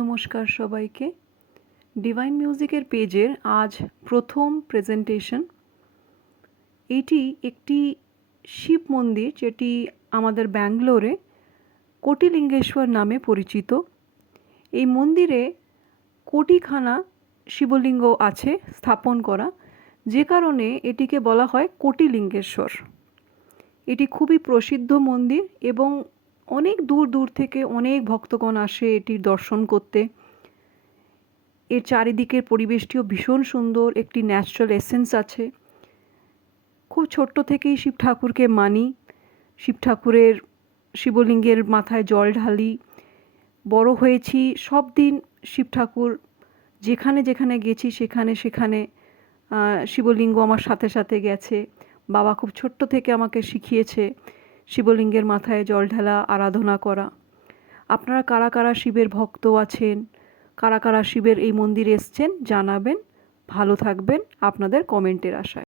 নমস্কার সবাইকে। ডিভাইন মিউজিকের পেজের আজ প্রথম প্রেজেন্টেশন। এটি একটি শিব মন্দির যেটি আমাদের ব্যাঙ্গালোরে কোটিলিঙ্গেশ্বর নামে পরিচিত। এই মন্দিরে কোটিখানা শিবলিঙ্গ আছে স্থাপন করা, যে কারণে এটিকে বলা হয় কোটিলিঙ্গেশ্বর। এটি খুবই প্রসিদ্ধ মন্দির এবং অনেক দূর দূর থেকে অনেক ভক্তগণ আসে এটির দর্শন করতে। এর চারিদিকের পরিবেশটিও ভীষণ সুন্দর, একটি ন্যাচারাল এসেন্স আছে। খুব ছোট্ট থেকেই শিব ঠাকুরকে মানি, শিব ঠাকুরের শিবলিঙ্গের মাথায় জল ঢালি, বড় হয়েছি। সব দিন শিব ঠাকুর যেখানে যেখানে গেছি সেখানে সেখানে শিবলিঙ্গ আমার সাথে সাথে গেছে। বাবা খুব ছোট্ট থেকে আমাকে শিখিয়েছে শিবলিঙ্গের মাথায় জল ঢালা, আরাধনা করা। আপনারা কারা কারা শিবের ভক্ত আছেন, কারা কারা শিবের এই মন্দিরে এসছেন জানাবেন। ভালো থাকবেন, আপনাদের কমেন্টের আশায়।